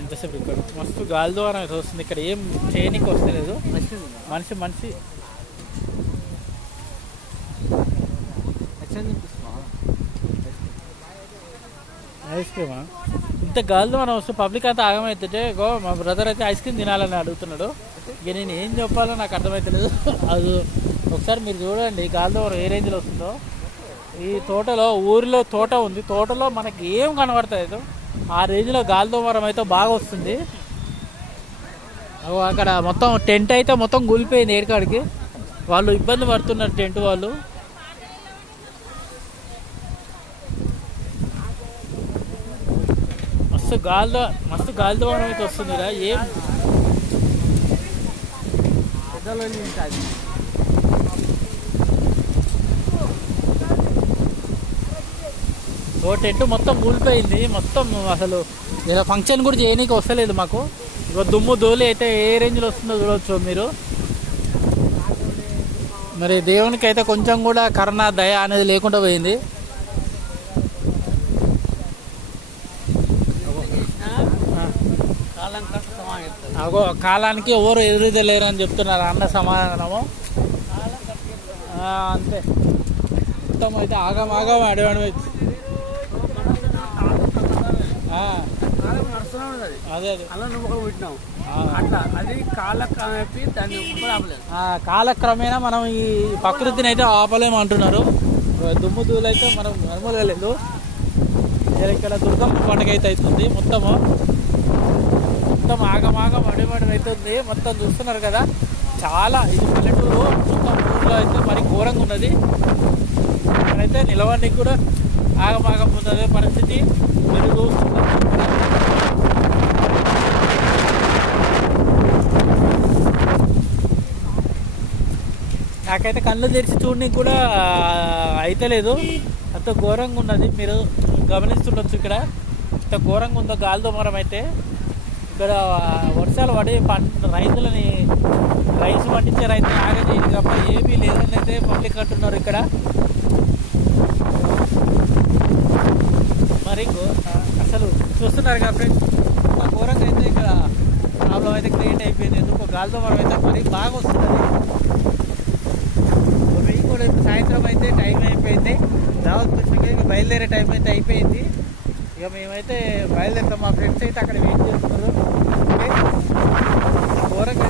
ఇంతసేపు ఇక్కడ మస్తు గాలి ద్వారా అయితే వస్తుంది. ఇక్కడ ఏం చేయనీకి వస్తలేదు. మనిషి మనిషి ఐస్ క్రీమా ఇంత గాలి ద్వారా వస్తే పబ్లిక్ అంతా ఆగమవుతుంటే గో మా బ్రదర్ అయితే ఐస్ క్రీమ్ తినాలని అడుగుతున్నాడు. ఇక నేను ఏం చెప్పాలో నాకు అర్థమవుతలేదు. అది ఒకసారి మీరు చూడండి గాలి ద్వారా ఏ రేంజ్లో వస్తుందో. ఈ తోటలో ఊరిలో తోట ఉంది, తోటలో మనకి ఏం కనబడతాయి ఆ రేంజ్లో గాలి దోమరం అయితే బాగా వస్తుంది. అక్కడ మొత్తం టెంట్ అయితే మొత్తం కూలిపోయింది. ఏడికాడికి వాళ్ళు ఇబ్బంది పడుతున్నారు టెంట్ వాళ్ళు. మస్తు గాలి దోమరం అయితే వస్తుంది. ఏం ఓ టెంట్ మొత్తం కూలిపోయింది. మొత్తం అసలు ఇలా ఫంక్షన్ కూడా చేయనీకి వస్తలేదు మాకు. ఇక దుమ్ము ధూళి అయితే ఏ రేంజ్లో వస్తుందో చూడవచ్చు మీరు. మరి దేవునికి అయితే కొంచెం కూడా కరుణ దయ అనేది లేకుండా పోయింది. అగో కాలానికి ఎవరు ఎదురుదలేరు అని చెప్తున్నారు అన్న సమాధానము. అంతే మొత్తం అయితే ఆగమాగం అడవడం. అదే కాలక్రమేణా మనం ఈ ప్రకృతిని అయితే ఆపలేము అంటున్నారు. దుమ్ము ధూళి అయితే మనం నర్మల్గా లేదు. ఇక్కడ దుర్గమ్మ పండుగ అయితే అవుతుంది. మొత్తం ఆగమాగం అడిమడి అవుతుంది. మొత్తం చూస్తున్నారు కదా, చాలా ఇది పల్లెటూరు. మొత్తం ఊళ్ళో అయితే మరి ఘోరంగా ఉన్నది. ఇక్కడైతే నిలవడానికి కూడా ఆగమాగం ఉన్నది పరిస్థితి మీరు చూస్తున్నారు. నాకైతే కళ్ళు తెరిచి చూడడానికి కూడా అయితలేదు. అంత ఘోరంగా ఉన్నది. మీరు గమనిస్తుండొచ్చు ఇక్కడ ఇంత ఘోరంగా ఉందో గాలి దోమరం అయితే. ఇక్కడ వర్షాలు పడి రైతులని రైస్ పండించే రైతులు ఆగజేయదు తప్ప ఏమీ లేదని అయితే పబ్లిక్ అంటున్నారు ఇక్కడ. మరి అసలు చూస్తున్నారు కదా ఫ్రెండ్స్, ఘోరంగా అయితే ఇక్కడ ప్రాబ్లం అయితే క్రియేట్ అయిపోయింది. ఎందుకు గాలి దోమరం అయితే మరి బాగా వస్తుంది. కూడా ఇప్పుడు సాయంత్రం అయితే టైం అయిపోయింది. దావత్ పుష్పకి బయలుదేరే టైం అయితే అయిపోయింది. ఇక మేమైతే బయలుదేరుతాం. మా ఫ్రెండ్స్ అయితే అక్కడ వెయిట్ చేస్తున్నారు. ఘోరంగా